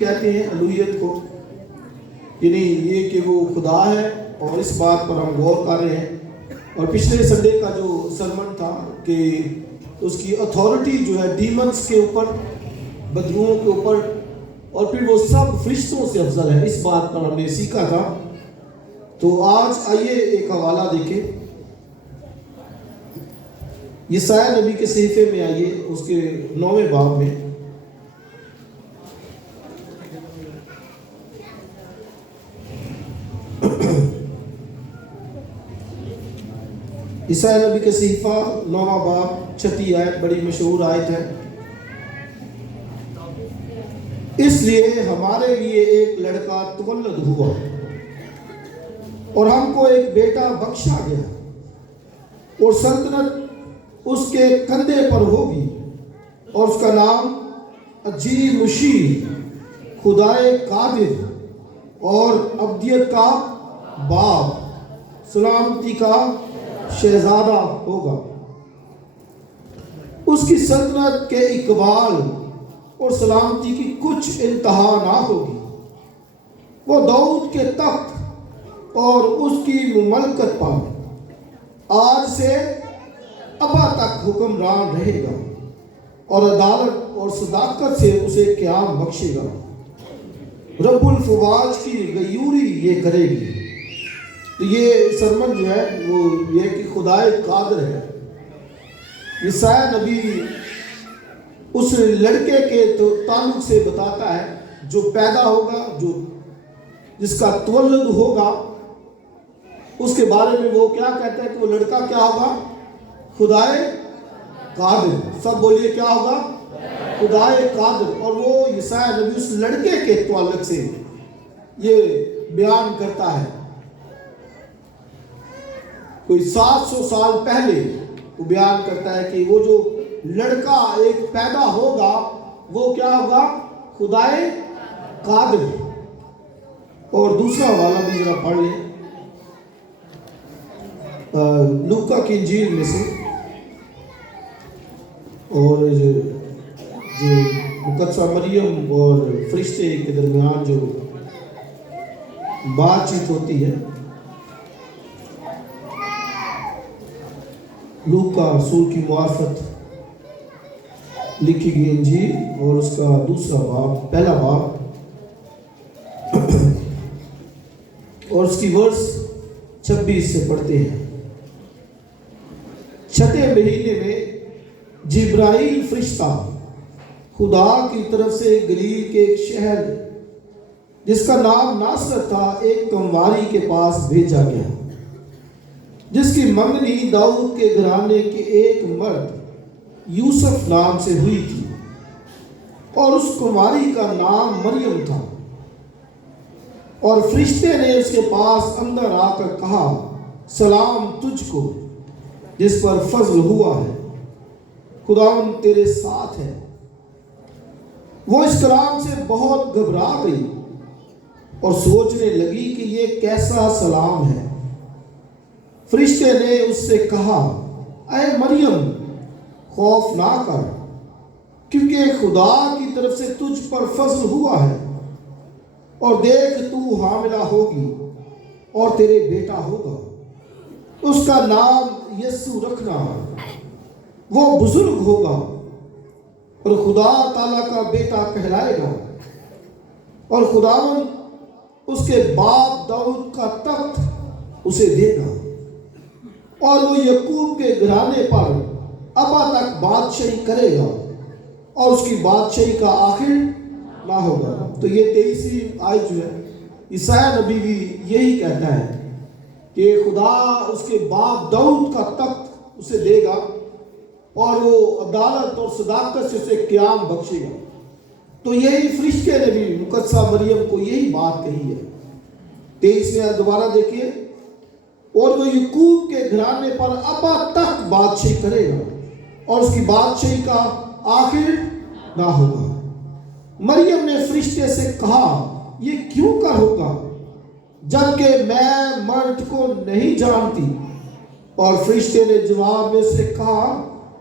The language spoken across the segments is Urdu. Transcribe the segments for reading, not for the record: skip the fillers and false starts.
کہتے ہیں الوہیت کو، یعنی یہ کہ وہ خدا ہے، اور اس بات پر ہم غور کر رہے ہیں۔ اور پچھلے سنڈے کا جو سرمن تھا کہ اس کی اتھارٹی جو ہے ڈیمنز کے اوپر، بدبوؤں کے اوپر، اور پھر وہ سب فرشتوں سے افضل ہے، اس بات پر ہم نے سیکھا تھا۔ تو آج آئیے ایک حوالہ دیکھیں، یسایا نبی کے صحیفے میں آئیے، اس کے 9ویں باب میں۔ یسایا نبی کے صحیفہ 9واں باب 36 آیت، بڑی مشہور آیت ہے۔ اس لیے ہمارے لیے ایک لڑکا تولد ہوا اور ہم کو ایک بیٹا بخشا گیا، اور سلطنت اس کے کندھے پر ہوگی، اور اس کا نام عجیب مشیر، خدائے قادر، اور ابدیت کا باپ، سلامتی کا شہزادہ ہوگا۔ اس کی سلطنت کے اقبال اور سلامتی کی کچھ انتہا نہ ہوگی۔ وہ داؤد کے تخت اور اس کی مملکت پر آج سے ابد تک حکمران رہے گا، اور عدالت اور صداقت سے اسے قیام بخشے گا۔ رب الفواج کی غیوری یہ کرے گی۔ تو یہ سرمن جو ہے وہ یہ کہ خدائے قادر ہے۔ یسایا نبی اس لڑکے کے تعلق سے بتاتا ہے جو پیدا ہوگا، جو جس کا تولد ہوگا، اس کے بارے میں وہ کیا کہتا ہے کہ وہ لڑکا کیا ہوگا؟ خدائے قادر۔ سب بولیے کیا ہوگا؟ خدائے قادر۔ اور وہ یسایا نبی اس لڑکے کے تعلق سے یہ بیان کرتا ہے۔ کوئی 700 سال پہلے وہ بیان کرتا ہے کہ وہ جو لڑکا ایک پیدا ہوگا وہ کیا ہوگا؟ خدائے قادر۔ اور دوسرا حوالہ بھی ذرا پڑھ لیں، لوکا کی انجیل میں سے، اور جو مقدسہ مریم اور فرشتے کے درمیان جو بات چیت ہوتی ہے، لوکا رسول کی معرفت لکھی گئی انجیل، اور اس کا دوسرا باب، پہلا باب، اور اس کی ورس 26 سے پڑھتے ہیں۔ چھٹے مہینے میں جبرائیل فرشتہ خدا کی طرف سے گلیل کے ایک شہر جس کا نام ناصرت تھا، ایک کنواری کے پاس بھیجا گیا، جس کی منگنی داؤد کے گھرانے کے ایک مرد یوسف نام سے ہوئی تھی، اور اس کنواری کا نام مریم تھا۔ اور فرشتے نے اس کے پاس اندر آ کر کہا، سلام تجھ کو جس پر فضل ہوا ہے، خداوند تیرے ساتھ ہے۔ وہ اس کلام سے بہت گھبرا گئی اور سوچنے لگی کہ یہ کیسا سلام ہے۔ فرشتے نے اس سے کہا، اے مریم خوف نہ کر، کیونکہ خدا کی طرف سے تجھ پر فضل ہوا ہے، اور دیکھ تو حاملہ ہوگی اور تیرے بیٹا ہوگا، اس کا نام یسوع رکھنا۔ وہ بزرگ ہوگا اور خدا تعالیٰ کا بیٹا کہلائے گا، اور خداوند اس کے باپ داؤد کا تخت اسے دے گا، اور وہ یعقوب کے گھرانے پر ابد تک بادشاہی کرے گا، اور اس کی بادشاہی کا آخر نہ ہوگا۔ تو یہ 23 آیت جو ہے، یسایا نبی بھی یہی کہتا ہے کہ خدا اس کے باپ داؤد کا تخت اسے دے گا، اور وہ عدالت اور صداقت سے اسے قیام بخشے گا۔ تو یہی فرشتے نے بھی مقدسہ مریم کو یہی بات کہی ہے۔ 23 میں دوبارہ دیکھیے، اور وہ یعقوب کے گھرانے پر ابد تک بادشاہی کرے گا، اور اس کی بادشاہی کا آخر نہ ہوگا۔ مریم نے فرشتے سے کہا، یہ کیوں کر ہوگا جبکہ میں مرد کو نہیں جانتی؟ اور فرشتے نے جواب میں سے کہا،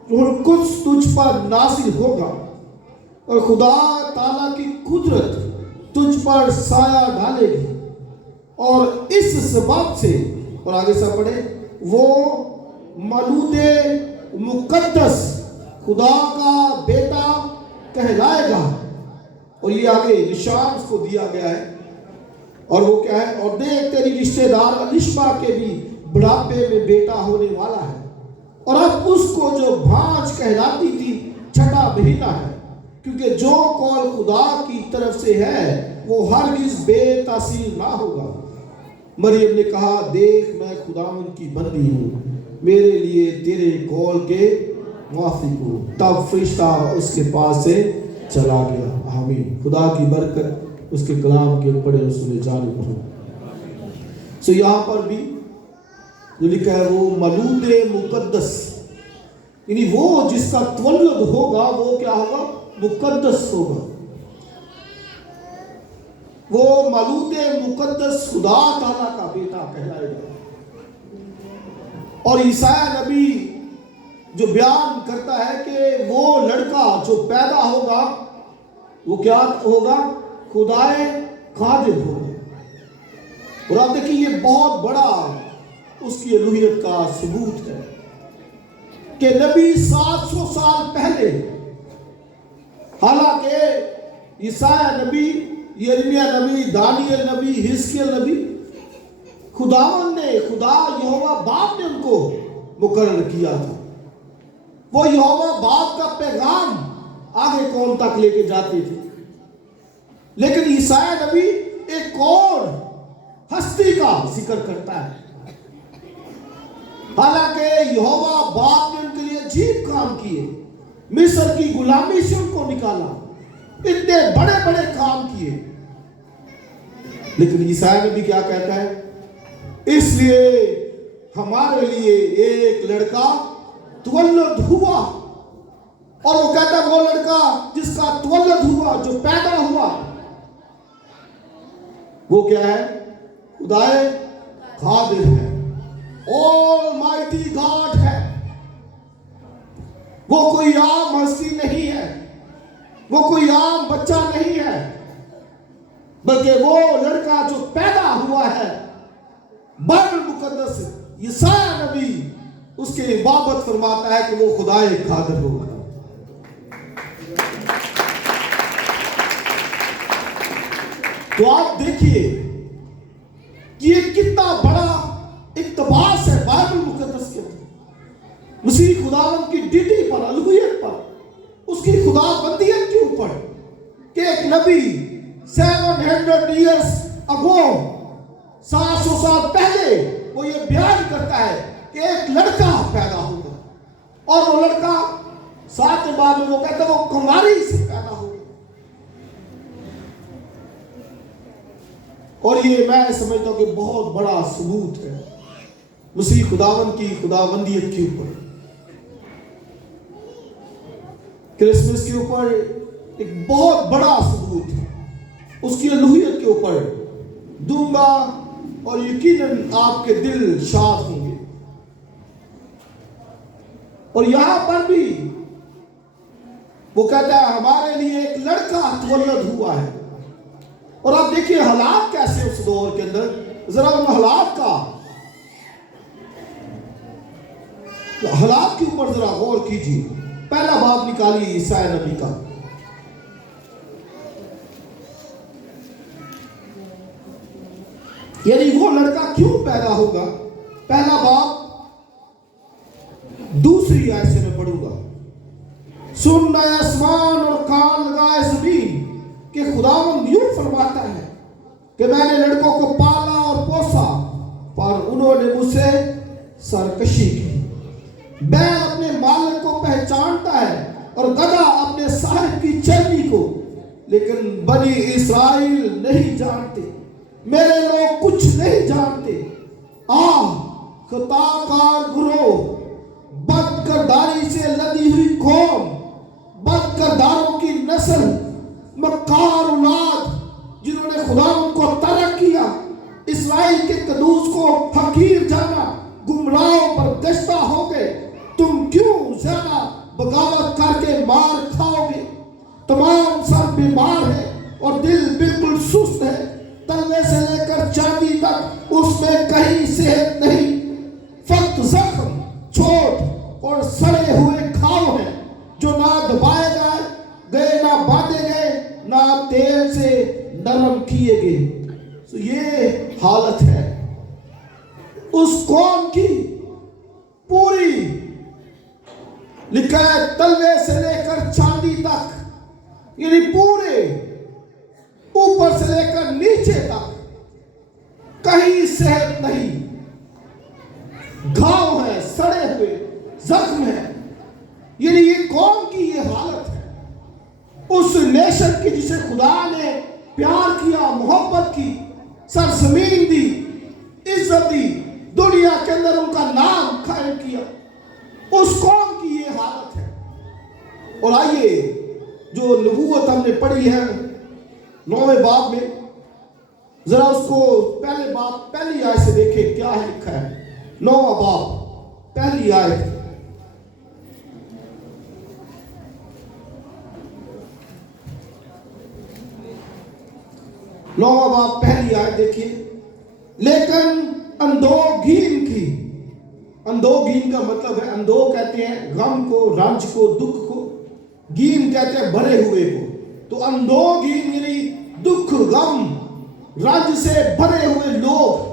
روح القدس تجھ پر نازل ہوگا، اور خدا تعالیٰ کی قدرت تجھ پر سایہ ڈالے گی، اور اس سبب سے، اور آگے سے پڑھے، وہ مولود مقدس خدا کا بیٹا کہلائے گا۔ اور یہ آگے نشان اس کو دیا گیا ہے، اور وہ کیا ہے؟ اور دیکھ تیری رشتہ دار الشبا کے بھی بڑھاپے میں بیٹا ہونے والا ہے، اور اب اس کو جو بھانج کہلاتی تھی چھٹا مہینہ ہے، کیونکہ جو قول خدا کی طرف سے ہے وہ ہرگز بے تاثیر نہ ہوگا۔ مریم نے کہا، دیکھ میں خداوند کی بندی ہوں، میرے لیے تیرے قول کے موافق ہوں۔ تب فرشتہ اس کے پاس سے چلا گیا۔ آمین۔ خدا کی برکت اس کے کلام کے پڑھے رسول جانب ہو۔ سو یہاں پر بھی جو لکھا ہے وہ مولود مقدس، یعنی وہ جس کا تولد ہوگا وہ کیا ہوگا؟ مقدس ہوگا۔ وہ مولود مقدس خدا تعالیٰ کا بیٹا کہلائے گا۔ اور عیسیٰ نبی جو بیان کرتا ہے کہ وہ لڑکا جو پیدا ہوگا وہ کیا ہوگا؟ خدائے قادر ہوگا۔ اور آپ دیکھیں یہ بہت بڑا اس کی الوہیت کا ثبوت ہے کہ نبی 700 سال پہلے، حالانکہ عیسیٰ نبی، یرمیہ نبی، دانیل نبی، حزقیل نبی، خداوند نے، خدا یہوہ باپ نے ان کو مقرر کیا تھا۔ وہ یہوہ باپ کا پیغام آگے قوم تک لے کے جاتے تھے، لیکن عیسیٰ نبی ایک اور ہستی کا ذکر کرتا ہے۔ حالانکہ یہوہ باپ نے ان کے لیے عجیب کام کیے، مصر کی غلامی سے ان کو نکالا، اتنے بڑے بڑے کام کیے، لیکن عیسیٰ نبی کیا کہتا ہے؟ اس لیے ہمارے لیے ایک لڑکا تولد ہوا، اور وہ کہتا ہے وہ لڑکا جس کا تولد ہوا، جو پیدا ہوا، وہ کیا ہے؟ خدائے قادر ہے، Almighty God ہے۔ وہ کوئی عام ہستی نہیں ہے، وہ کوئی عام بچہ نہیں ہے، بلکہ وہ لڑکا جو پیدا ہوا ہے، بائبل مقدس عیسیٰ نبی اس کے بابت فرماتا ہے کہ وہ خدائے قادر ہوگا۔ تو آپ دیکھیے یہ کتنا بڑا اقتباس ہے بائبل مقدس کے اندر، مسیح خداوند کی ڈیٹی پر، الوہیت پر، اس کی خدا بندیت کے اوپر، کہ ایک نبی 700 ایئرس اگو، 700 سال پہلے وہ یہ بیان کرتا ہے کہ ایک لڑکا پیدا ہوگا، اور وہ لڑکا ساتھ بعد میں وہ کہتا ہے وہ کماری سے پیدا ہوگا۔ اور یہ میں سمجھتا ہوں کہ بہت بڑا ثبوت ہے مسیح خداوند کی خداوندیت کے اوپر۔ کرسمس کے اوپر ایک بہت بڑا ثبوت ہے، اس کی الوہیت کے اوپر دوں گا، اور یقیناً آپ کے دل شاد ہوں گے۔ اور یہاں پر بھی وہ کہتا ہے ہمارے لیے ایک لڑکا تولد ہوا ہے۔ اور آپ دیکھیے حالات کیسے اس دور کے اندر، ذرا ان حالات کے اوپر ذرا غور کیجیے۔ پہلا باب نکالیے عیسیٰ نبی کا، یعنی وہ لڑکا کیوں پیدا ہوگا۔ پہلا باب دوسری آیت سے میں پڑھوں گا۔ سن اے آسمان اور کان لگائے زمین، کہ خداوند یوں فرماتا ہے کہ میں نے لڑکوں کو پالا اور پوسا، پر انہوں نے مجھ سے سرکشی کی۔ بیل اپنے مالک کو پہچانتا ہے اور گدھا اپنے صاحب کی چربی کو، لیکن بنی اسرائیل نہیں جانتے، میرے لوگ کچھ نہیں جانتے۔ خطا کار گروہ، بد کرداری سے لدی ہوئی قوم، بد کرداروں کی نسل، مکار اولاد، جنہوں نے خداوند کو ترک کیا، اسرائیل کے قدوس کو حقیر جانا، گمراہوں پر گشتہ ہو گئے۔ تم کیوں زیادہ بغاوت کر کے مار کھاؤ گے؟ تمام سر بیمار ہیں اور دل بالکل سست ہے، تلوے سے لے کر چاندی تک اس میں کہیں صحت نہیں، فقط زخم، چوٹ اور سڑے ہوئے گھاؤ ہیں جو نہ دبائے گئے، نہ باندھے گئے، نہ تیل سے نرم کیے گئے۔ تو یہ حالت ہے اس قوم کی پوری، لکھا ہے تلوے سے لے کر چاندی تک، یعنی پورے اوپر سے لے کر نیچے تک کہیں صحت نہیں، گھاؤ ہے، سڑے ہوئے زخم ہے۔ یعنی یہ قوم کی یہ حالت ہے، اس نیشن کی جسے خدا نے پیار کیا، محبت کی، سرزمین دی، عزت دی، دنیا کے اندر ان کا نام قائم کیا، اس قوم کی یہ حالت ہے۔ اور آئیے جو نبوت ہم نے پڑھی ہے 9ویں باب میں، ذرا اس کو پہلے باب پہلی آیت سے دیکھیں کیا ہے لکھا ہے۔ 9واں باب پہلی آیت، نواں باب پہلی آیت دیکھیے۔ لیکن اندوگین کی، اندوگین کا مطلب ہے، اندو کہتے ہیں غم کو، رنج کو، دکھ کو، گین کہتے ہیں بھرے ہوئے کو۔ تو اندوگین یعنی دکھ، غم، رنج سے بھرے ہوئے لوگ۔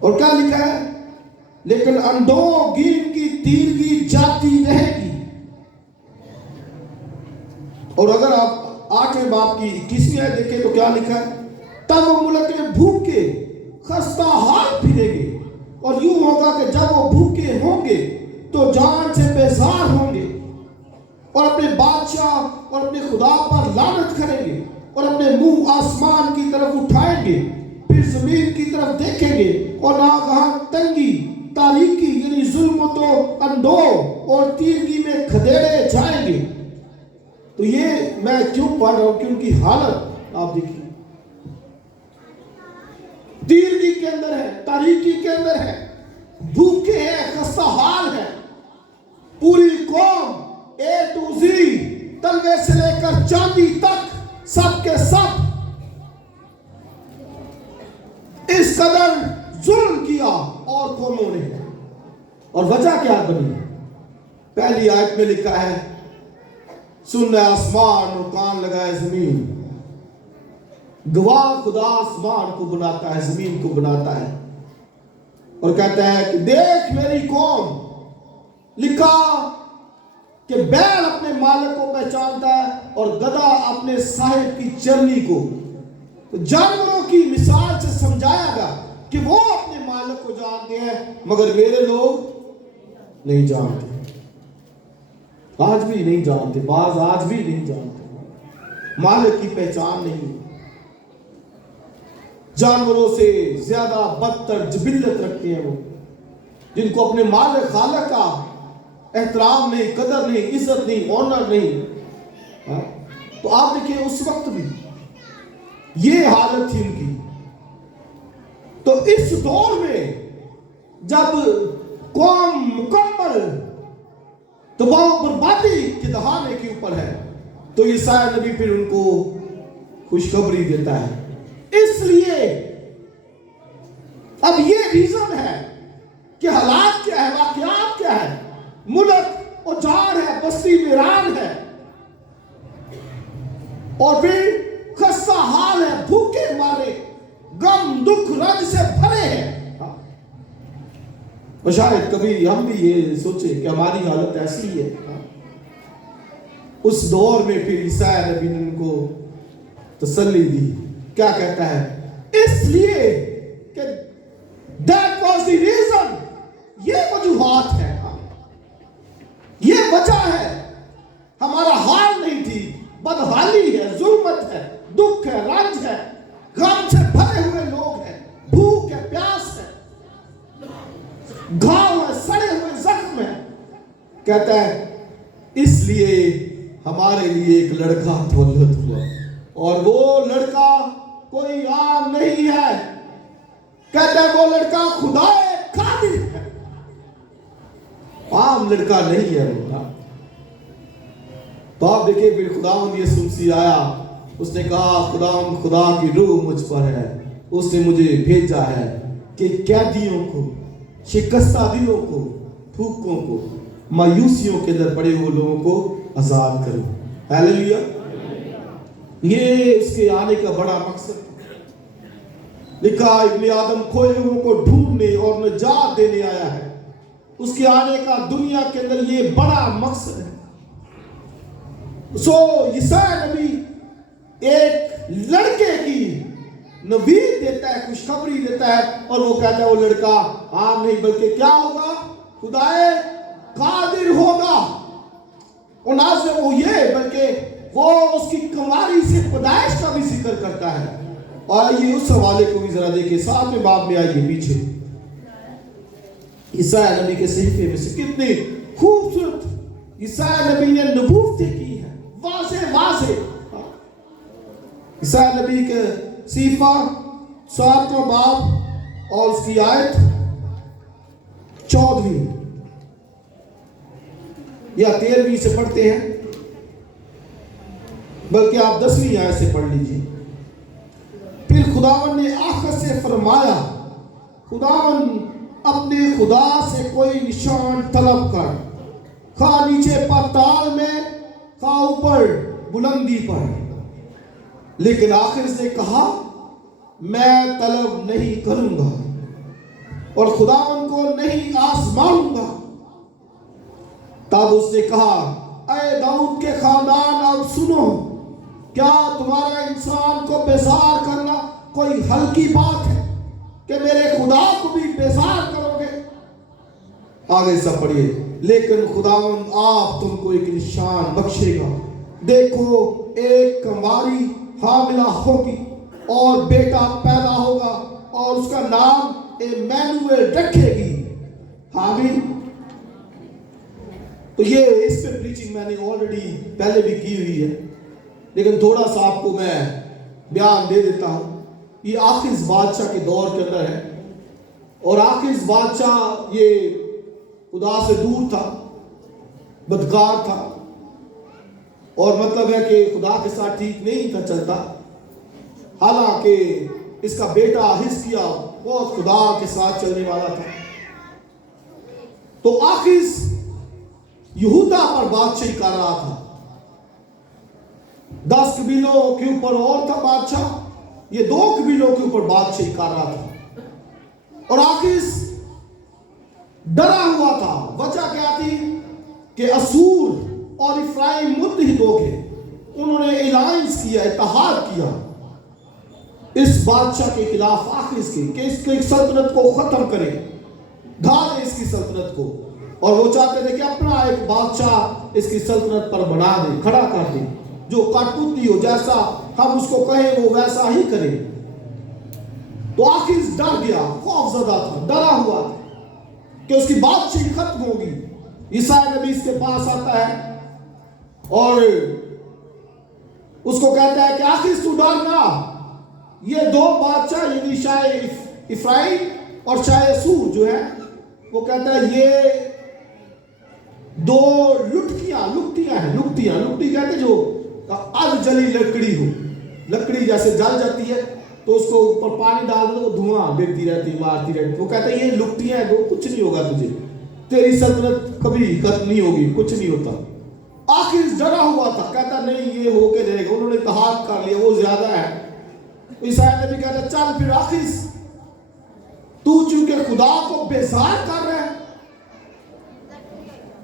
اور کیا لکھا ہے؟ لیکن اندوگین کی تیرگی جاتی رہے گی۔ اور اگر آپ 8ویں باب کی 21ویں آیت دیکھیں تو کیا لکھا ہے؟ تب وہ ملک میں بھوکے خستہ حال پھریں گے، اور یوں ہوگا کہ جب وہ بھوکے ہوں گے تو جان سے بیزار ہوں گے، اور اپنے بادشاہ اور اپنے خدا پر لعنت کریں گے، اور اپنے منہ آسمان کی طرف اٹھائیں گے، پھر زمین کی طرف دیکھیں گے، اور ناگہاں تنگی، تاریکی یعنی ظلمت و اندو اور تیرگی میں کھدیڑے جائیں گے۔ تو یہ میں کیوں پڑھ رہا ہوں کہ ان کی حالت آپ دیکھیے، تیرگی کے اندر ہے، تاریکی کے اندر ہے، بھوکے ہیں، خستہ حال ہے، پوری قوم اے ٹو زی، تلوے سے لے کر چاندی تک سب کے سب اس قدر ظلم کیا اور قوموں نے۔ اور وجہ کیا بنی؟ پہلی آیت میں لکھا ہے سن آسمان اور کان لگائے زمین، گواہ خدا آسمان کو بناتا ہے، زمین کو بناتا ہے، اور کہتا ہے کہ دیکھ میری قوم، لکھا کہ بیل اپنے مالک کو پہچانتا ہے اور گدھا اپنے صاحب کی چرنی کو۔ تو جانوروں کی مثال سے سمجھایا گا کہ وہ اپنے مالک کو جانتے ہیں مگر میرے لوگ نہیں جانتے، آج بھی نہیں جانتے، بعض آج بھی نہیں جانتے، مالک کی پہچان نہیں۔ جانوروں سے زیادہ بدتر جبلت رکھتے ہیں وہ، جن کو اپنے مالک خالق کا احترام نہیں، قدر نہیں، عزت نہیں، آنر نہیں۔ تو آپ دیکھیں اس وقت بھی یہ حالت تھی ان کی۔ تو اس دور میں جب قوم مکمل تباہ و بربادی کے دہانے کے اوپر ہے تو یسایہ نبی پھر ان کو خوشخبری دیتا ہے۔ اس لیے اب یہ ریزن ہے کہ حالات کیا ہے، واقعات کیا ہے، ملک اجاڑ ہے، بستی ویران ہے، اور پھر خستہ حال ہے، بھوکے مارے، غم دکھ رنج سے بھرے ہیں۔ اور شاید کبھی ہم بھی یہ سوچیں کہ ہماری حالت ایسی ہی ہے۔ اس دور میں پھر یسایہ نبی نے ان کو تسلی دی، کیا کہتا ہے؟ اس لیے کہ that was the reason، یہ وجوہات ہے، یہ وجہ ہے، ہمارا حال نہیں تھی، بدحالی ہے، ظلمت ہے، دکھ ہے، رنج ہے، غم سے بھرے ہوئے لوگ ہیں، بھوک ہے، پیاس ہے، گھاؤ ہے، سڑے ہوئے زخم ہے۔ کہتا ہے اس لیے ہمارے لیے ایک لڑکا تولد ہوا، اور وہ لڑکا کوئی عام نہیں ہے، کہتا ہے وہ لڑکا خدا قادر ہے، عام لڑکا نہیں ہے وہ۔ تو آپ دیکھیں پھر خداوند یسوع مسیح آیا اس نے کہا خدا کی روح مجھ پر ہے، اس نے مجھے بھیجا ہے کہ قیدیوں کو، شکستہ دلوں کو، پھوکوں کو، مایوسیوں کے اندر پڑے ہوئے لوگوں کو آزاد کروں۔ ہیلیلویا۔ یہ اس کے آنے کا بڑا مقصد ہے۔ لکھا ابن آدم کھوئے ہوئے کو ڈھونڈنے اور نجات دینے آیا ہے۔ اس کے آنے کا دنیا کے اندر یہ بڑا مقصد ہے۔ عیسیٰ نبی ایک لڑکے کی نوید دیتا ہے، خوشخبری دیتا ہے، اور وہ کہتا ہے وہ لڑکا عام نہیں بلکہ کیا ہوگا؟ خدائے قادر ہوگا۔ اور نہ صرف وہ یہ بلکہ وہ اس کی کنواری سے پیدائش کا بھی ذکر کرتا ہے۔ اور آئیے اس حوالے کو بھی ذرا دیکھیں، 7ویں باب میں آئیے پیچھے، عیسیٰ نبی کے صحیفے میں سے کتنی خوبصورت عیسیٰ نبی نے نبوتیں کی ہیں، واضح۔ عیسیٰ نبی کے صحیفہ 7واں باب اور اس کی آیت 14 یا 13 سے پڑھتے ہیں، بلکہ آپ 10ویں آیت سے پڑھ لیجیے۔ پھر خداوند نے آخر سے فرمایا، خداوند اپنے خدا سے کوئی نشان طلب کر، خواہ نیچے پاتال میں خواہ اوپر بلندی پر۔ لیکن آخر سے کہا، میں طلب نہیں کروں گا اور خداوند کو نہیں آزماؤں گا۔ تب اس نے کہا، اے داؤد کے خاندان اب سنو، کیا تمہارا انسان کو بیزار کرنا کوئی ہلکی بات ہے کہ میرے خدا کو بھی بیزار کرو گے؟ آگے سب پڑھیے۔ لیکن خداوند آپ تم کو ایک نشان بخشے گا، دیکھو ایک کنواری حاملہ ہوگی اور بیٹا پیدا ہوگا اور اس کا نام ایمینویل رکھے گی۔ آمین۔ تو یہ اس پہ پریچنگ میں نے آلریڈی پہلے بھی کی ہوئی ہے، لیکن تھوڑا سا آپ کو میں بیان دے دیتا ہوں۔ یہ آخر بادشاہ کے دور کے اندر ہے، اور آخر بادشاہ یہ خدا سے دور تھا، بدکار تھا، اور مطلب ہے کہ خدا کے ساتھ ٹھیک نہیں تھا چلتا۔ حالانکہ اس کا بیٹا حزقیہ بہت خدا کے ساتھ چلنے والا تھا۔ تو آخر یہودا پر بادشاہی کر رہا تھا، 10 قبیلوں کے اوپر اور تھا بادشاہ، یہ 2 قبیلوں کے اوپر بادشاہی کر رہا تھا، اور آخر ڈرا ہوا تھا۔ وجہ کیا تھی کہ اسور اور افرائیم متحد ہو گئے، انہوں نے الائنس کیا، اتحاد کیا اس بادشاہ کے خلاف آخر کے کہ اس کی سلطنت کو ختم کرے، ڈھا دے اس کی سلطنت کو، اور وہ چاہتے تھے کہ اپنا ایک بادشاہ اس کی سلطنت پر بنا دے، کھڑا کر دے، جو کٹپوتی ہو، جیسا ہم اس کو کہیں وہ ویسا ہی کرے۔ تو آخر ڈر گیا، خوف زدہ تھا، ڈرا ہوا تھا کہ اس کی بادشاہی ختم ہوگی۔ عیسیٰ نبی اس کے پاس آتا ہے اور اس کو کہتا ہے کہ آخر تو ڈرنا، یہ 2 بادشاہ یعنی شاہ افرائیم اور شاہ اسور جو ہے، وہ کہتا ہے یہ 2 لٹکیاں ہیں، لکٹی کہتے جو اد جلی لکڑی ہو، لکڑی جیسے جل جاتی ہے تو اس کو اوپر پانی ڈال دو، دھواں دیتی رہتی، مارتی رہتی۔ وہ کہتا ہے یہ لکٹیاں ہیں، کچھ نہیں ہوگا تجھے، تیری سلطنت کبھی ختم نہیں ہوگی، کچھ نہیں ہوتا۔ آخر ڈرا ہوا تھا، کہتا نہیں یہ ہو کے رہے گا، انہوں نے اتحاد کر لیا، وہ زیادہ ہے۔ عیسیٰ نبی کہتا چل پھر آخر تو چونکہ خدا کو بیزار کر رہا ہے،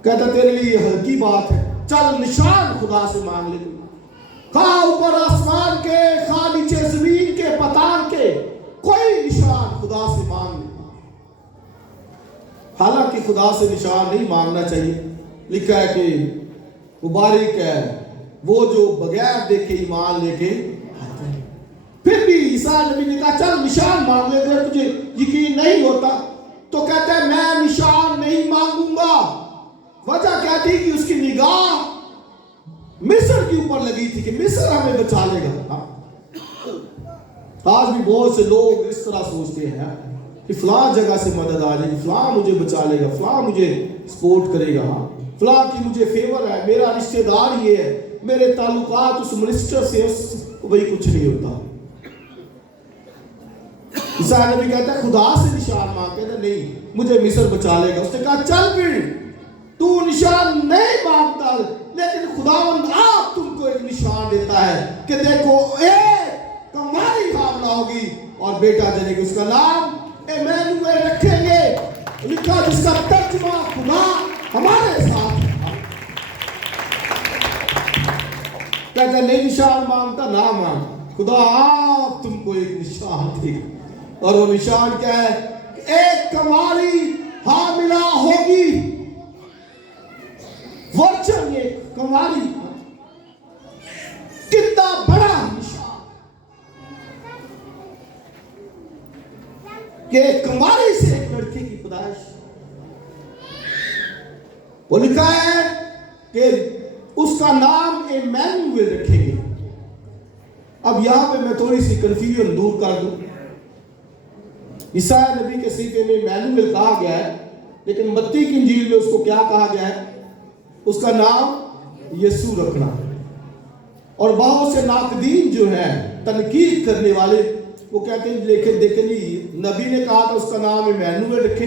کہتا تیرے لیے ہلکی بات ہے، چل نشان خدا سے مانگ لے، خواہ اوپر آسمان کے خواہ نیچے زمین کے پتان کے، کوئی نشان خدا سے مانگ لے۔ حالانکہ خدا سے نشان نہیں مانگنا چاہیے، لکھا ہے کہ مبارک ہے وہ جو بغیر دیکھے ایمان لے کے آتے ہیں۔ پھر بھی عیسیٰ نبی نے کہا چل نشان مانگ لے، اگر تجھے یقین نہیں ہوتا تو کہتا ہے میں نشان نہیں مانگوں گا۔ وجہ کیا تھی کہ اس کی نگاہ مصر کے اوپر لگی تھی کہ مصر ہمیں بچا لے گا۔ آج بھی بہت سے لوگ اس طرح سوچتے ہیں کہ فلاں جگہ سے مدد آ جائے گی، فلاں مجھے بچا لے گا، فلاں مجھے سپورٹ کرے گا، فلاں کی مجھے فیور ہے، میرا رشتہ دار یہ ہے، میرے تعلقات اس منسٹر سے، تو وہی کچھ نہیں ہوتا. عیسیٰ نبی کہتا ہے خدا سے نشان مانگ. کہتا ہے نہیں مجھے مصر بچا لے گا. اس نے کہا چل پھر تو نشان نہیں مانگتا لیکن خداوند آپ تم کو ایک نشان دیتا ہے کہ دیکھو ایک کنواری حاملہ ہوگی اور بیٹا جنے گا, اس کا نام ایمانویل رکھیں گے. لکھا جس کا ترجمہ خدا ہمارے ساتھ ہے. کہتا نہیں نشان مانگتا نہ مانگ, خدا آپ تم کو ایک نشان دے گا. اور وہ نشان کیا ہے؟ ایک کنواری حاملہ ہوگی. ورچن ایک کنواری, کتنا بڑا نشان کہ ایک کنواری سے ایک لڑکے کی پیدائش. وہ لکھا ہے کہ اس کا نام ایمانویل رکھیں گے. اب یہاں پہ میں تھوڑی سی کنفیوژن دور کر دوں. عیسیٰ نبی کے صحیفے میں ایمانویل کہا گیا ہے, لیکن متی کی انجیل میں اس کو کیا کہا گیا ہے؟ اس کا نام یسوع رکھنا. اور بہت سے ناقدین جو ہیں تنقید کرنے والے وہ کہتے ہیں لیکن دیکھیں نبی نے کہا تھا اس کا نام ایمانویل رکھے,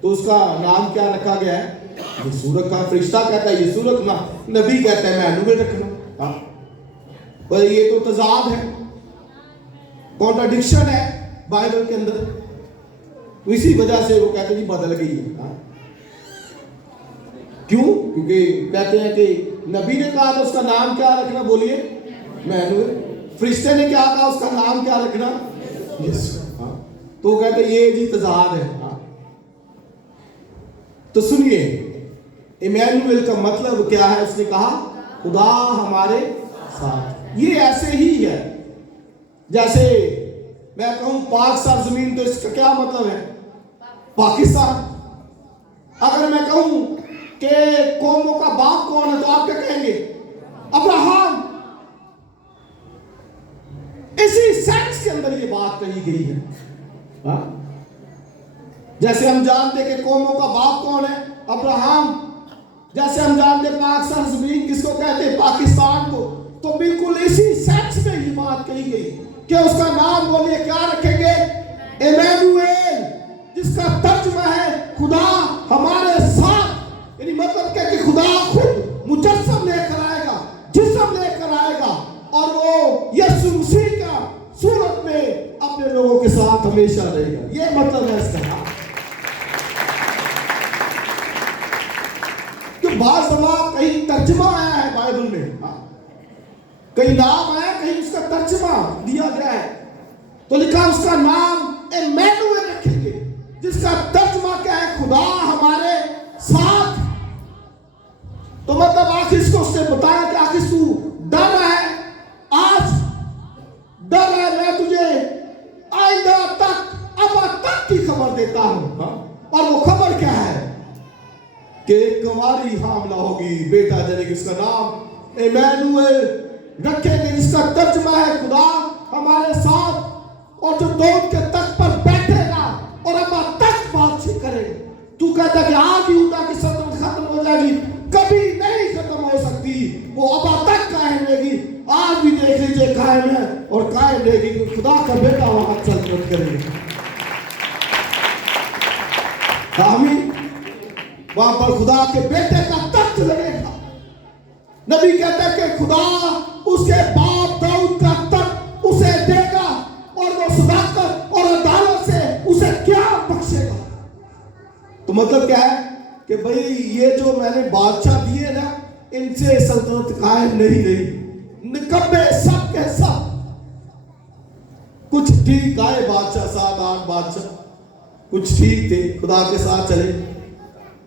تو اس کا نام کیا رکھا گیا ہے؟ یسوع رکھا. فرشتہ کہتا ہے یسوع رکھنا, نبی کہتا ہے ایمانویل رکھنا. پر یہ تو تضاد ہے, کانٹرڈکشن ہے بائبل کے اندر. اسی وجہ سے وہ کہتے ہیں بدل گئی ہے. کیوں؟ کیونکہ کہتے ہیں کہ نبی نے کہا تھا اس کا نام کیا رکھنا, بولیے ایمانویل. فرشتے نے کیا کہا اس کا نام کیا رکھنا؟ یسوع. تو وہ کہتے ہیں یہ جی تضاد ہے. تو سنیے ایمانویل کا مطلب کیا ہے؟ اس نے کہا خدا ہمارے ساتھ. یہ ایسے ہی ہے جیسے میں کہوں پاک سرزمین, تو اس کا کیا مطلب ہے؟ پاکستان. اگر میں کہوں کہ قوموں کا باپ کون ہے تو آپ کیا کہیں گے؟ ابراہم. اسی سینس کے اندر یہ بات کہی گئی ہے. جیسے ہم جانتے کہ قوموں کا باپ کون ہے؟ ابراہم. جیسے ہم جانتے پاک سرزمین کس کو کہتے ہیں؟ پاکستان کو. تو بالکل اسی سینس میں یہ بات کہی گئی کہ اس کا نام بولیے کیا رکھیں گے؟ ایمانویل, جس کا ترجمہ ہے خدا ہمارے ساتھ. یعنی مطلب کہ خدا خود مجسم لے کر آئے گا, جسم لے کر آئے گا, اور وہ یسوع مسیح کا صورت میں اپنے لوگوں کے ساتھ ہمیشہ رہے گا. یہ مطلب ہے اس کا. تو بعض دفعہ کہیں ترجمہ آیا ہے بائبل میں, کہیں نام آیا, کہیں اس کا ترجمہ دیا گیا ہے, تو لکھا اس کا نام ایمانویل رکھیں گے, جس کا ترجمہ کیا ہے؟ خدا ہمارے ساتھ. تو مطلب آخر اس کو اس نے بتایا کہ آخر تو ڈر رہا ہے, آج ڈر رہا ہے, میں تجھے آئندہ تک ابا تک کی خبر دیتا ہوں. اور وہ خبر کیا ہے؟ کہ ایک کنواری حاملہ ہوگی, بیٹا جنے گا, اس کا نام ایمانویل رکھیں گے, جس کا ترجمہ ہے خدا ہمارے ساتھ. اور جو دودھ کے تخت پر بیٹھے گا اور ابا تک بادشاہی کرے گا. تو کہتا کہ آج یہودا کی سلطنت ختم ہو جائے گی, کبھی نہیں ختم ہو سکتی, وہ ابا تک قائم رہے گی. آج بھی دیکھ لیجئے قائم ہے اور قائم رہے گی, کہ خدا کا بیٹا وہاں سلطنت کرے گا. آمین. وہاں پر خدا کے بیٹے کا تخت لگے گا. نبی کہتا ہے کہ خدا اس کے باپ داؤد کا تخت اسے دے گا, اور وہ صداقت اور عدالت سے اسے کیا بخشے گا. تو مطلب کیا ہے کہ بھئی یہ جو میں نے بادشاہ دیے نا, ان سے سلطنت قائم نہیں رہی. نکبے سب کے سب. کچھ ٹھیک آئے بادشاہ, 7-8 بادشاہ کچھ ٹھیک تھے, خدا کے ساتھ چلے,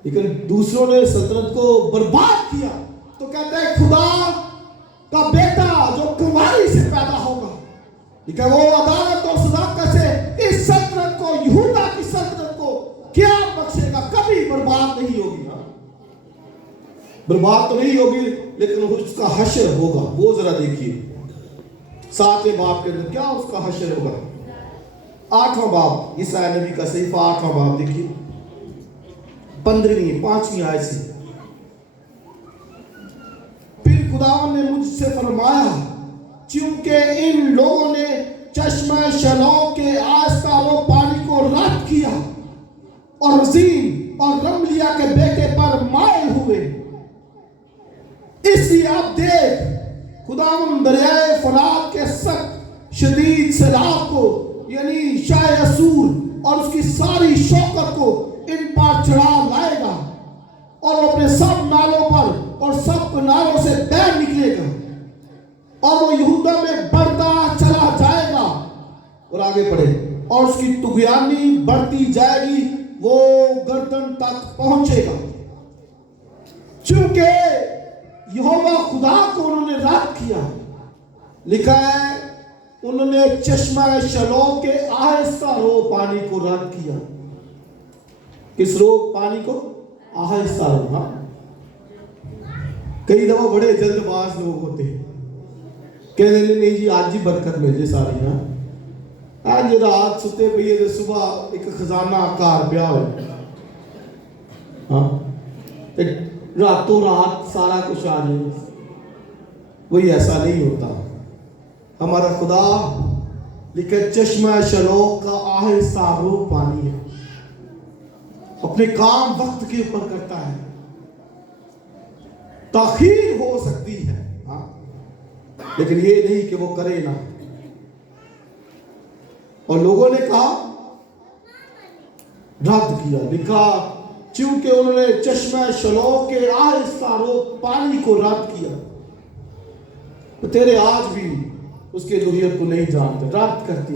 لیکن دوسروں نے سلطنت کو برباد کیا. تو کہتے ہیں خدا کا بیٹا جو کنواری سے پیدا ہوگا, لیکن وہ عدالت اور صداقت سے اس سلطنت کو, یہودا کی سلطنت کو کیا بخشے گا, کبھی برباد نہیں ہوگی. برباد تو نہیں ہوگی, لیکن اس کا حشر ہوگا. وہ ذرا دیکھیے 7ویں باب کے اندر کیا اس کا حشر ہوگا. 8واں باب, عیسیٰ نبی کا صحیفہ 8واں باب دیکھیے, 5ویں آیت سے. پھر خداوند نے مجھ سے فرمایا چونکہ ان لوگوں نے چشمہ شلوم کے آہستہ وہ پانی کو رد کیا اور رزین اور رملیہ کے بیٹے پر مائل ہوئے. اس لیے اب دیکھ خداوند دریائے فرات کے سخت شدید سیلاب کو یعنی شاہ اسور اور اس کی ساری شوکت کو ان پر چڑھا لائے گا اور اپنے سب نالوں پر اور سب کناروں سے بہہ نکلے گا اور وہ یہودا میں بڑھتا چلا جائے گا. اور آگے پڑھے اور اس کی طغیانی بڑھتی جائے گی, وہ گردن تک پہنچے گا. چونکہ یہوہ خدا کو انہوں نے رد کیا, لکھا ہے انہوں نے چشمہ شلوم کے آہستہ رو پانی کو رد کیا. کس رو پانی کو؟ آہستہ رو. ہاں کئی دفعہ بڑے جلد باز لوگ ہوتے ہیں, کہتے ہیں نہیں جی آج ہی برکت مل جائے ساری. ہاں آج رات ستے پہ تو صبح ایک خزانہ کار پیا ہوئے, ہاں راتوں رات سارا کچھ آ جائے. وہی ایسا نہیں ہوتا. ہمارا خدا لکھے چشمہ شلوم کا آہستہ رو پانی ہے, اپنے کام وقت کے اوپر کرتا ہے. تاخیر ہو سکتی ہے ہاں, لیکن یہ نہیں کہ وہ کرے نہ. اور لوگوں نے کہا رد کیا, لکھا چونکہ انہوں نے چشمہ شلوم کے آہستہ رو پانی کو رد کیا. تو تیرے آج بھی اس کے الوہیت کو نہیں جانتے, رد کرتے,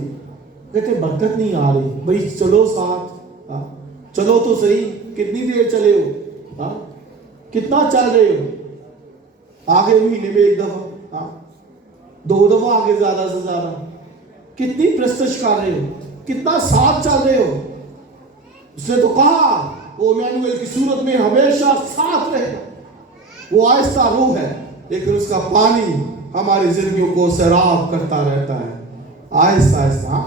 کہتے برکت نہیں آ رہی. بھئی چلو ساتھ, چلو تو صحیح, کتنی دیر چلے ہو, کتنا چل رہے ہو, آگے مہینے میں ایک دفعہ, 2 دفعہ آگے زیادہ سے زیادہ, کتنی پرستش کر رہے ہو, کتنا ساتھ چل رہے ہو. اس نے تو کہا وہ ایمانویل کی صورت میں ہمیشہ ساتھ رہے. وہ آہستہ رو ہے لیکن اس کا پانی ہماری زندگیوں کو سیراب کرتا رہتا ہے آہستہ آہستہ.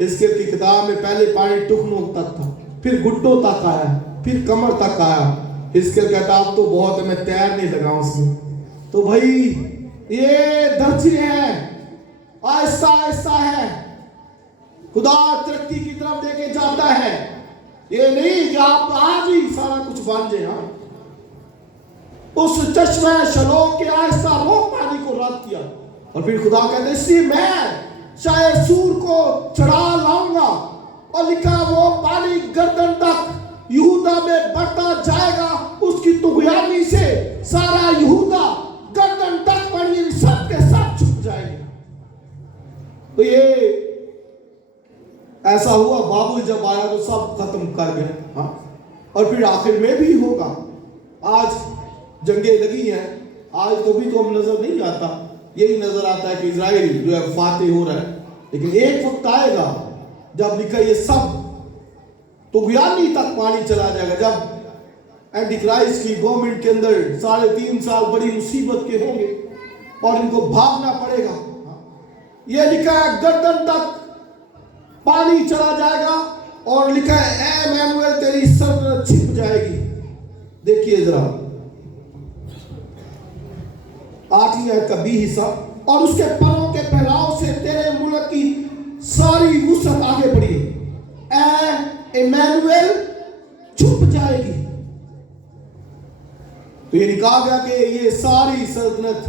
حزقیل کی کتاب میں پہلے پانی ٹخنوں تک تھا, پھر گھٹنوں تک آیا, پھر کمر تک آیا. حزقیل کہتا اب تو بہت ہے, میں تیر نہیں لگا اس میں. تو بھائی یہ درجے ہیں, آہستہ آہستہ ہے. خدا ترقی کی طرف لے کے جاتا ہے, یہ نہیں کہ آپ آج ہی سارا کچھ بن جائے. ہاں اس چشمہ شلوم کے آہستہ رو پانی کو رد کیا. اور پھر خدا کہتے اس لیے میں شاہ سور کو چڑھا لاؤں گا, اور لکھا وہ پانی گردن تک یہودا میں بڑھتا جائے گا. اس کی طغیانی سے سارا یہودا گردن تک پڑی سب کے سب چھپ جائے گا. تو یہ ایسا ہوا, بابل جب آیا تو سب ختم کر گئے. ہاں اور پھر آخر میں بھی ہوگا. آج جنگیں لگی ہیں, آج تو بھی تو ہم نظر نہیں آتا, یہی نظر آتا ہے کہ اسرائیل جو ہے فاتح ہو رہا ہے. لیکن ایک وقت آئے گا جب لکھا یہ سب طغیانی تک پانی چلا جائے گا, جب اینٹی کرائسٹ کی گورنمنٹ کے اندر 3.5 سال بڑی مصیبت کے ہوں گے اور ان کو بھاگنا پڑے گا. یہ لکھا ہے گردن تک پانی چلا جائے گا, اور لکھا ہے اے ایمانویل تیری سر چھپ جائے گی. دیکھیے ذرا 8ویں آیت کا B حصہ, اور اس کے پروں کے پھیلاؤ سے تیرے ملک کی ساری وسعت آگے بڑھی, اے ایمانویل چھپ جائے گی. تو یہ کہا گیا کہ یہ ساری سلطنت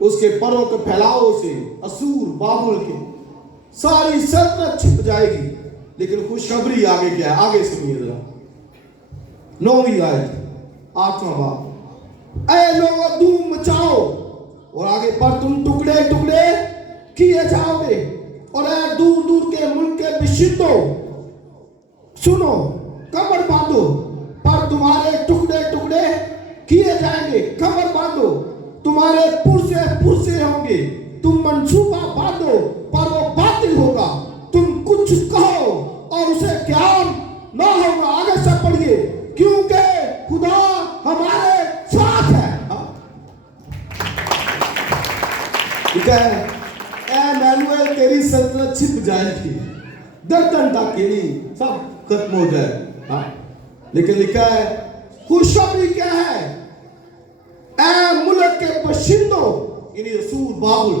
اس کے پروں کے پھیلاؤ سے, اسور بابل کے ساری سلطنت چھپ جائے گی. لیکن خوشخبری آگے کیا ہے, آگے سنیے ذرا 9ویں آیت 8واں باب, اے لوگو دھوم مچاؤ, اور آگے پر تم ٹکڑے ٹکڑے کیے جاؤ گے, اور اے دور دور کے ملک کے باشندوں سنو, کمر باندھو, پر تمہارے ٹکڑے ٹکڑے کیے جائیں گے. کمر باندھو, تمہارے پرزے پرزے ہوں گے. تم منصوبہ باندھو پر وہ باطل ہوگا. تم کچھ کہو اور اسے قیام نہ ہوگا. آگے سے پڑھیے, کیونکہ خدا ہمارے ساتھ ہے. لکھا ہے اے ایمانویل تیری سلطنت چھپ جائے گی, گردن تک کے نہیں سب ختم ہو جائے. لیکن لکھا ہے خوشخبری کیا ہے, اے ملک کے باشندوں یعنی اسور بابل,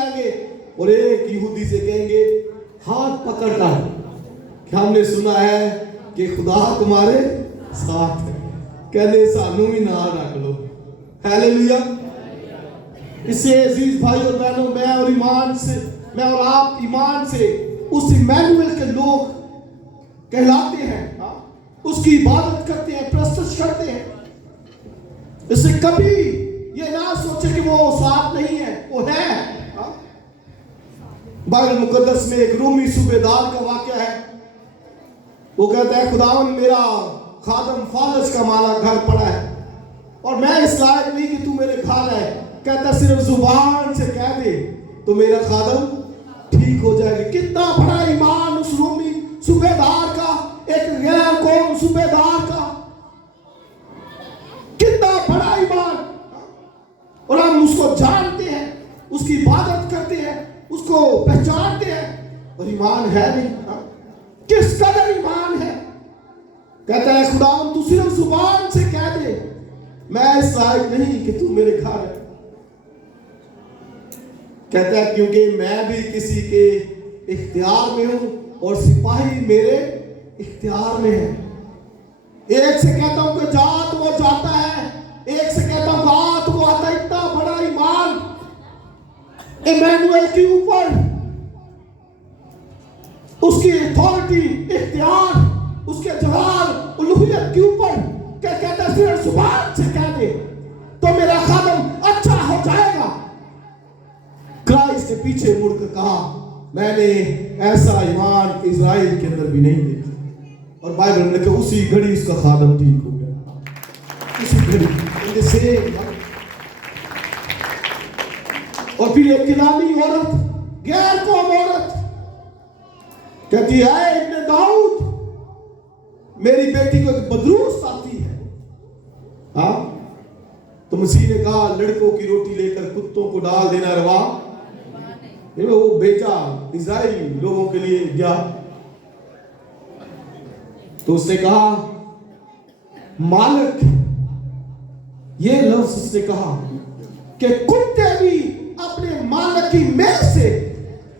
آئیں گے اور ایک یہودی سے کہیں گے ہاتھ پکڑ کر کہ ہم نے سنا ہے کہ خدا تمہارے ساتھ ہے، کہنے سانو بھی نہ رکھ لو۔ ہیلیلویا۔ اس سے عزیز بھائی اور بہنوں، میں اور آپ ایمان سے اس ایمانویل کے لوگ کہلاتے ہیں، اس کی عبادت کرتے ہیں، پرستش کرتے ہیں۔ اس سے کبھی یہ نہ سوچے کہ وہ ساتھ نہیں ہے، وہ ہے۔ بائبل مقدس میں ایک رومی صوبیدار کا واقعہ ہے۔ وہ کہتا ہے خداوند میرا خادم فالج کا مالا گھر پڑا ہے اور میں اس لائق نہیں کہ تو میرے کھا لائے، کہتا صرف زبان سے کہہ دے تو میرا خادم ٹھیک ہو جائے گا۔ کتنا بڑا ایمان اس رومی صوبیدار کا، ایک غیر قوم صوبیدار کا، کتنا بڑا ایمان! اور ہم اس کو جانتے ہیں، اس کی عبادت کرتے ہیں، اس کو پہچانتے ہیں، اور ایمان ہے نہیں۔ کس قدر ایمان ہے! کہتا ہے خداوند تو صرف زبان سے کہہ دے میں اس لائق نہیں کہ تو میرے گھر ہے۔ کہتا ہے کیونکہ میں بھی کسی کے اختیار میں ہوں اور سپاہی میرے اختیار میں ہے۔ ایک سے کہتا ہوں کہ جا تو وہ جاتا ہے، ایک سے کہتا ہوں آ تو وہ آتا ہے۔ اتنا بڑا ایمان ایمانویل کے اوپر، اس کی اتھارٹی، اختیار، اس کے جلال الوہیت کے اوپر، کہ کہتا ہے صرف زبان سے کہہ دے تو میرا خادم اچھا ہو جائے گا۔ کرائسٹ نے پیچھے مڑ کر کہا میں نے ایسا ایمان اسرائیل کے اندر بھی نہیں دیکھا، اور بائبل نے کہا اسی گھڑی اس کا خادم ٹھیک ہو گیا، اسی گھڑی۔ اور پھر ایک کنانی عورت، غیر قوم عورت کہتی ہے ابن داؤد میری بیٹی کو ایک بدروس آتی ہے۔ تو مسیح نے کہا لڑکوں کی روٹی لے کر کتوں کو ڈال دینا روا، وہ بیچا اسرائیلی لوگوں کے لیے گیا۔ تو اس نے کہا مالک، یہ لفظ اس نے کہا کہ کتے بھی اپنے مالک کی میز سے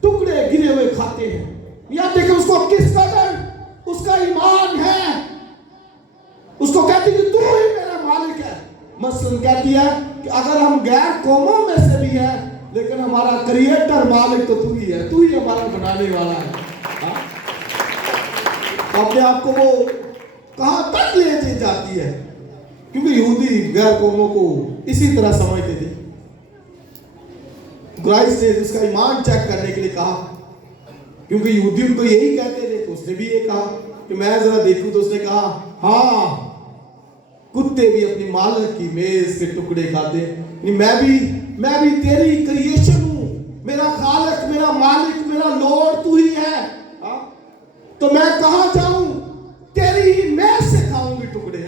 ٹکڑے گرے ہوئے کھاتے ہیں۔ یا دیکھیں اس کو کس قدر اس کا ایمان ہے، اس کو کہتی کہ تو ہی میرا مالک ہے۔ مثلا کہتی ہے کہ اگر ہم غیر قوموں میں سے بھی ہیں لیکن ہمارا کریٹر مالک تو تو ہی ہے، تو ہی ہمارا بنانے والا ہے۔ اپنے آپ کو وہ کہاں تک لے جاتی ہے، کیونکہ یہودی غیر قوموں کو اسی طرح سمجھتے تھے۔ کرائسٹ نے اس کا ایمان چیک کرنے کے لیے کہا، کیونکہ یہودی ان کو یہی کہتے تھے، تو اس نے بھی یہ کہا کہ میں ذرا دیکھوں۔ تو اس نے کہا ہاں کتے بھی اپنی مالک کی میز کے ٹکڑے کھاتے ہیں، میں بھی تیری کریشن ہوں، میرا خالق، میرا مالک، میرا لارڈ تو ہی ہے، تو میں کہاں جاؤں، تیری ہی میز سے کھاؤں گی ٹکڑے۔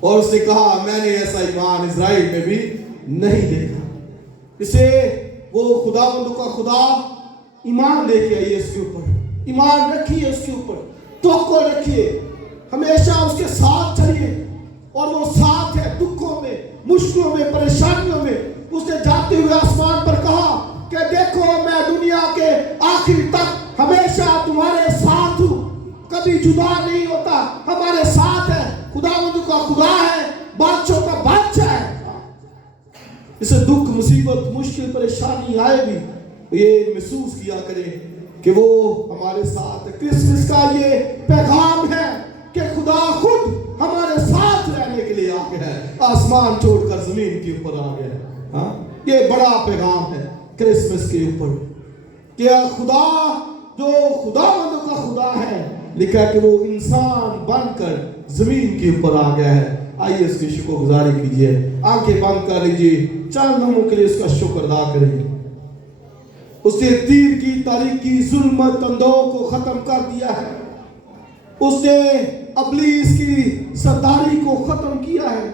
اور اس نے کہا میں نے ایسا ایمان اسرائیل میں بھی نہیں دیکھا۔ اسے وہ خداوند کا خدا ایمان لے کے آئیے، اس کے اوپر ایمان رکھیے، اس کے اوپر توقع رکھیے، ہمیشہ اس کے ساتھ چلیے، اور وہ ساتھ ہے دکھوں میں، مشکلوں میں، پریشانیوں میں۔ اس نے جاتے ہوئے آسمان پر کہا کہ دیکھو میں دنیا کے آخر تک ہمیشہ تمہارے ساتھ ہوں، کبھی جدا نہیں ہوتا، ہمارے ساتھ ہے۔ خداوند کا خدا ہے، بادشاہوں کا بادشاہ ہے۔ اسے دکھ، مصیبت، مشکل، پریشانی آئے بھی یہ محسوس کیا کریں کہ وہ ہمارے ساتھ ہے۔ کرسمس کا یہ پیغام ہے کہ خدا خود ہمارے ساتھ رہنے کے لیے آ گیا ہے، آسمان چھوڑ کر زمین کے اوپر آ گیا ہے۔ یہ بڑا پیغام ہے کرسمس کے اوپر کہ خدا جو خداوند کا خدا ہے، لکھا ہے کہ وہ انسان بن کر زمین کے اوپر آ گیا ہے۔ آئیے اس کی شکر گزاری کیجئے، آنکھیں بند کر لیجئے، چند لمحوں کے لیے اس کا شکر ادا کریں۔ اس نے تیر کی تاریکی، ظلمت، اندھوں کو ختم کر دیا ہے۔ اس نے ابلیس کی سرداری کو ختم کیا ہے۔